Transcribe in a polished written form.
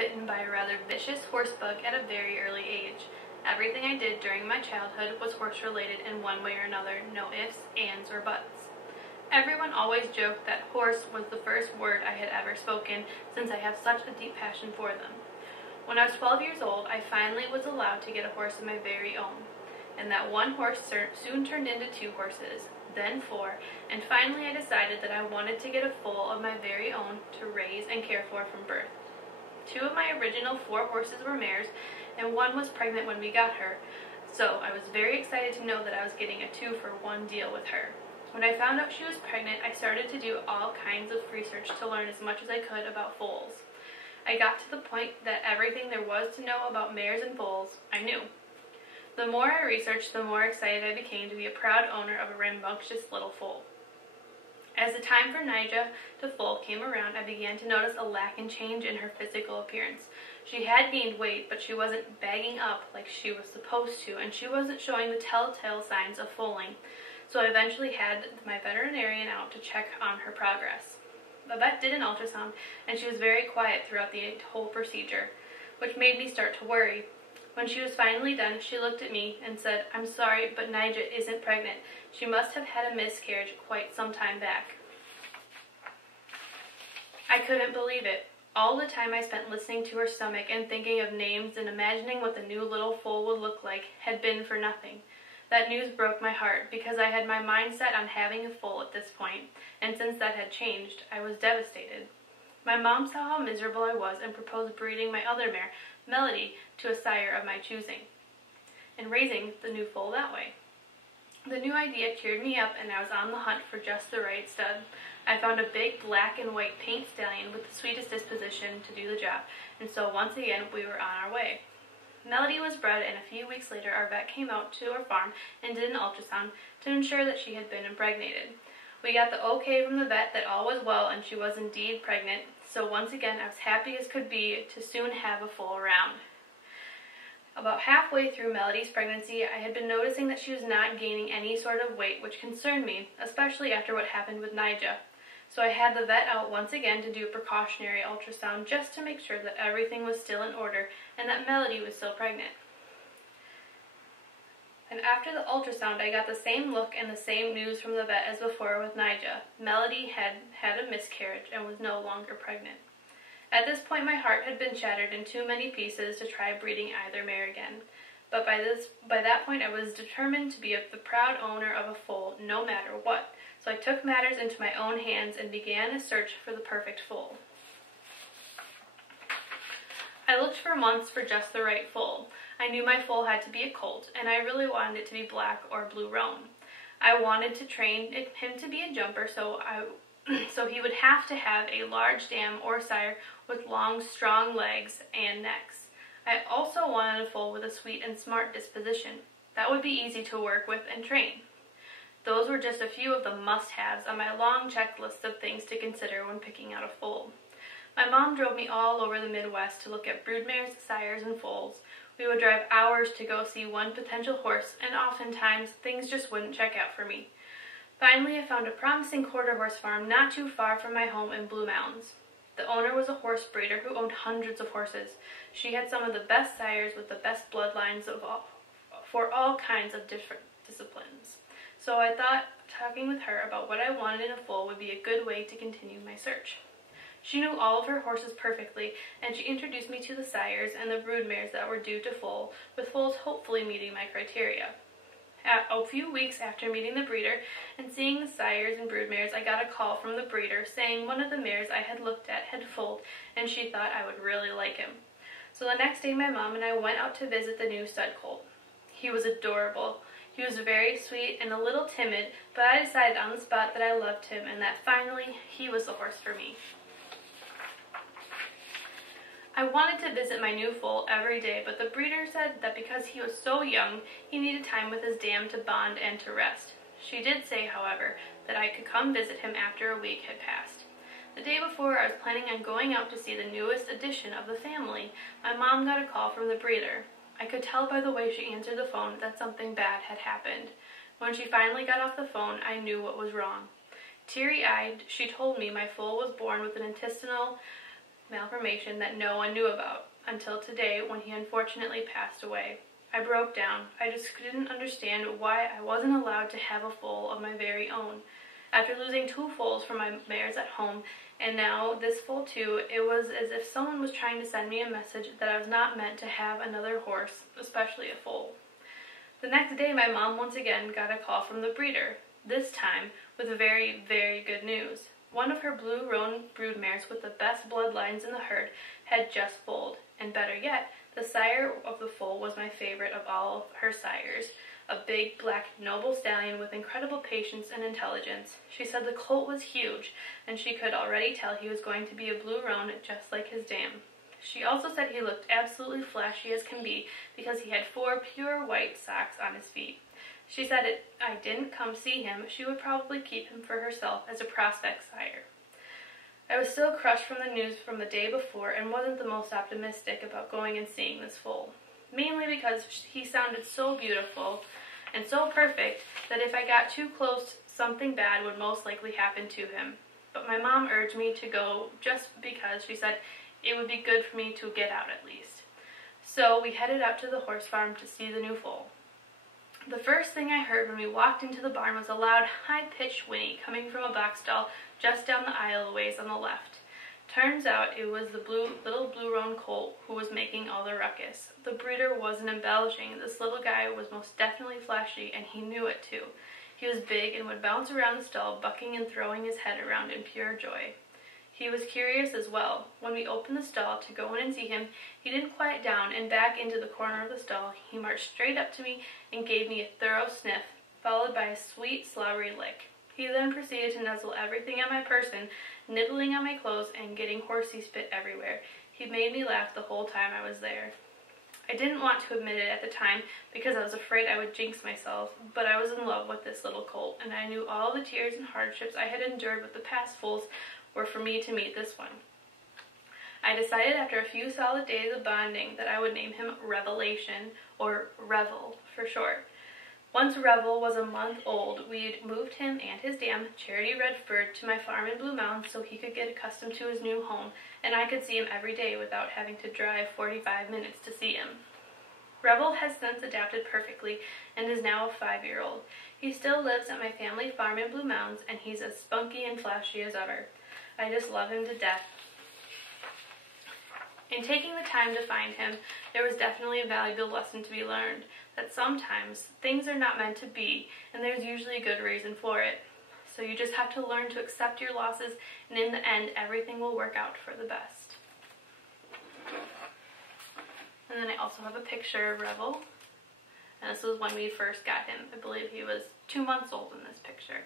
bitten by a rather vicious horse bug at a very early age. Everything I did during my childhood was horse-related in one way or another, no ifs, ands, or buts. Everyone always joked that horse was the first word I had ever spoken, since I have such a deep passion for them. When I was 12 years old, I finally was allowed to get a horse of my very own, and that one horse soon turned into 2 horses, then 4, and finally I decided that I wanted to get a foal of my very own to raise and care for from birth. 2 of my original 4 horses were mares, and 1 was pregnant when we got her, so I was very excited to know that I was getting a 2-for-1 deal with her. When I found out she was pregnant, I started to do all kinds of research to learn as much as I could about foals. I got to the point that everything there was to know about mares and foals, I knew. The more I researched, the more excited I became to be a proud owner of a rambunctious little foal. As the time for Nyjah to foal came around, I began to notice a lack and change in her physical appearance. She had gained weight, but she wasn't bagging up like she was supposed to, and she wasn't showing the telltale signs of foaling. So I eventually had my veterinarian out to check on her progress. The vet did an ultrasound, and she was very quiet throughout the whole procedure, which made me start to worry. When she was finally done, she looked at me and said, "I'm sorry, but Nyjah isn't pregnant. She must have had a miscarriage quite some time back." I couldn't believe it. All the time I spent listening to her stomach and thinking of names and imagining what the new little foal would look like had been for nothing. That news broke my heart, because I had my mind set on having a foal at this point, and since that had changed, I was devastated. My mom saw how miserable I was and proposed breeding my other mare, Melody, to a sire of my choosing, and raising the new foal that way. The new idea cheered me up, and I was on the hunt for just the right stud. I found a big black and white paint stallion with the sweetest disposition to do the job, and so once again we were on our way. Melody was bred, and a few weeks later our vet came out to our farm and did an ultrasound to ensure that she had been impregnated. We got the okay from the vet that all was well and she was indeed pregnant, so once again I was happy as could be to soon have a foal around. About halfway through Melody's pregnancy, I had been noticing that she was not gaining any sort of weight, which concerned me, especially after what happened with Nyjah. So I had the vet out once again to do a precautionary ultrasound just to make sure that everything was still in order and that Melody was still pregnant. And after the ultrasound, I got the same look and the same news from the vet as before with Nyjah. Melody had had a miscarriage and was no longer pregnant. At this point, my heart had been shattered in too many pieces to try breeding either mare again. But by that point, I was determined to be the proud owner of a foal, no matter what. So I took matters into my own hands and began a search for the perfect foal. I looked for months for just the right foal. I knew my foal had to be a colt, and I really wanted it to be black or blue roan. I wanted to train him to be a jumper, so he would have to have a large dam or sire with long, strong legs and necks. I also wanted a foal with a sweet and smart disposition. That would be easy to work with and train. Those were just a few of the must-haves on my long checklist of things to consider when picking out a foal. My mom drove me all over the Midwest to look at broodmares, sires, and foals. We would drive hours to go see one potential horse, and oftentimes things just wouldn't check out for me. Finally, I found a promising quarter horse farm not too far from my home in Blue Mountains. The owner was a horse breeder who owned hundreds of horses. She had some of the best sires with the best bloodlines for all kinds of different disciplines. So I thought talking with her about what I wanted in a foal would be a good way to continue my search. She knew all of her horses perfectly, and she introduced me to the sires and the broodmares that were due to foal, with foals hopefully meeting my criteria. A few weeks after meeting the breeder and seeing the sires and broodmares, I got a call from the breeder saying one of the mares I had looked at had foaled, and she thought I would really like him. So the next day my mom and I went out to visit the new stud colt. He was adorable. He was very sweet and a little timid, but I decided on the spot that I loved him and that finally he was the horse for me. I wanted to visit my new foal every day, but the breeder said that because he was so young, he needed time with his dam to bond and to rest. She did say, however, that I could come visit him after a week had passed. The day before I was planning on going out to see the newest addition of the family, my mom got a call from the breeder. I could tell by the way she answered the phone that something bad had happened. When she finally got off the phone, I knew what was wrong. Teary-eyed, she told me my foal was born with an intestinal malformation that no one knew about until today when he unfortunately passed away. I broke down. I just didn't understand why I wasn't allowed to have a foal of my very own. After losing 2 foals from my mares at home, and now this foal too, it was as if someone was trying to send me a message that I was not meant to have another horse, especially a foal. The next day, my mom once again got a call from the breeder, this time with very, very good news. One of her blue roan broodmares with the best bloodlines in the herd had just foaled, and better yet, the sire of the foal was my favorite of all of her sires, a big, black, noble stallion with incredible patience and intelligence. She said the colt was huge, and she could already tell he was going to be a blue roan just like his dam. She also said he looked absolutely flashy as can be because he had 4 pure white socks on his feet. She said if I didn't come see him, she would probably keep him for herself as a prospect sire. I was still crushed from the news from the day before and wasn't the most optimistic about going and seeing this foal, mainly because he sounded so beautiful and so perfect that if I got too close, something bad would most likely happen to him. But my mom urged me to go just because she said it would be good for me to get out at least. So we headed out to the horse farm to see the new foal. The first thing I heard when we walked into the barn was a loud, high-pitched whinny coming from a box stall just down the aisle a ways on the left. Turns out it was the little blue roan colt who was making all the ruckus. The breeder wasn't embellishing. This little guy was most definitely flashy, and he knew it too. He was big and would bounce around the stall, bucking and throwing his head around in pure joy. He was curious as well. When we opened the stall to go in and see him, he didn't quiet down, and back into the corner of the stall, he marched straight up to me and gave me a thorough sniff, followed by a sweet, slowery lick. He then proceeded to nuzzle everything on my person, nibbling on my clothes and getting horsey spit everywhere. He made me laugh the whole time I was there. I didn't want to admit it at the time because I was afraid I would jinx myself, but I was in love with this little colt, and I knew all the tears and hardships I had endured with the past foals were for me to meet this one. I decided after a few solid days of bonding that I would name him Revelation, or Revel for short. Once Revel was a month old, we'd moved him and his dam, Charity Redford, to my farm in Blue Mounds so he could get accustomed to his new home, and I could see him every day without having to drive 45 minutes to see him. Revel has since adapted perfectly and is now a 5-year-old. He still lives at my family farm in Blue Mounds, and he's as spunky and flashy as ever. I just love him to death. In taking the time to find him, there was definitely a valuable lesson to be learned, that sometimes things are not meant to be, and there's usually a good reason for it. So you just have to learn to accept your losses, and in the end, everything will work out for the best. And then I also have a picture of Revel, and this was when we first got him. I believe he was 2 months old in this picture.